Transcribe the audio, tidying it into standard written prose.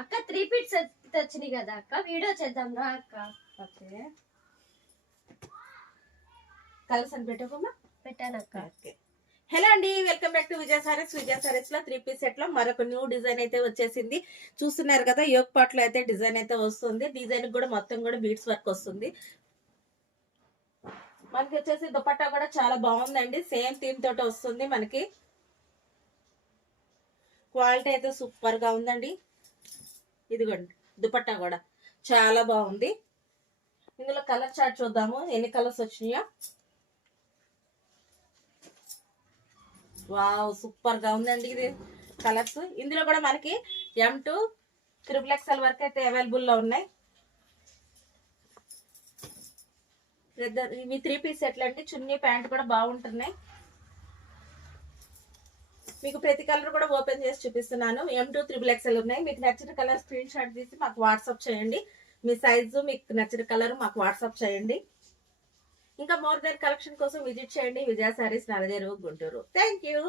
అక్క 3 పీస్ వచ్చినాయి కదా అక్క, వీడియో చేద్దాం రా అక్క. ఓకే, కలర్స్ అని పెట్టకమ్మా. పెట్టానక్క. ఓకే, హలో అండి, వెల్కమ్ బ్యాక్ టు విజయ సారీస్. విజయ సారీస్ లో 3 పీస్ సెట్ లో మరొక న్యూ డిజైన్ అయితే వచ్చేసింది. చూస్తున్నారు కదా, యోగ్ పాట్ లో అయితే డిజైన్ అయితే వస్తుంది. డిజైన్ కూడా మొత్తం కూడా బీడ్స్ వర్క్ వస్తుంది. మనకి వచ్చేసి దుపట్టా కూడా చాలా బాగుందండి. సేమ్ థీమ్ తోటి వస్తుంది. మనకి క్వాలిటీ అయితే సూపర్ గా ఉందండి. ఇదిగోండి, దుపట్టా కూడా చాలా బాగుంది. ఇందులో కలర్ చార్ట్ చూద్దాము, ఎన్ని కలర్స్ వచ్చినాయో. వావ్, సూపర్ గా ఉందండి ఇది కలర్స్. ఇందులో కూడా మనకి M2 XXL వరకు అయితే అవైలబుల్ లో ఉన్నాయి. ఇవి 3 పీస్ సెట్లు అండి. చున్నీ ప్యాంట్ కూడా బాగుంటున్నాయి. మీకు ప్రతి కలర్ కూడా ఓపెన్ చేసి చూపిస్తున్నాను. M2 XXL ఉన్నాయి. మీకు నచ్చిన కలర్ స్క్రీన్ షాట్ తీసి మాకు వాట్సాప్ చేయండి. మీ సైజు, మీకు నచ్చిన కలర్ మాకు వాట్సాప్ చేయండి. ఇంకా మోర్ దెన్ కలెక్షన్ కోసం విజిట్ చేయండి విజయ సారీస్, నలజరు, గుంటూరు. Thank you.